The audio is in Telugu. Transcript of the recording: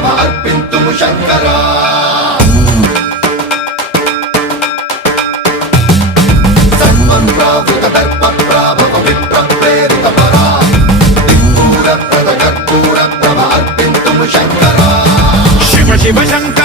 ప్రభ అర్పింతుము శంకరా సర్వం ప్రావృత దర్ప ప్రాభవ విప్ర ప్రేరిత పరా దిక్పూర ప్రద కర్పూర ప్రభ అర్పింతుము శంకరా శివ శివ శంకర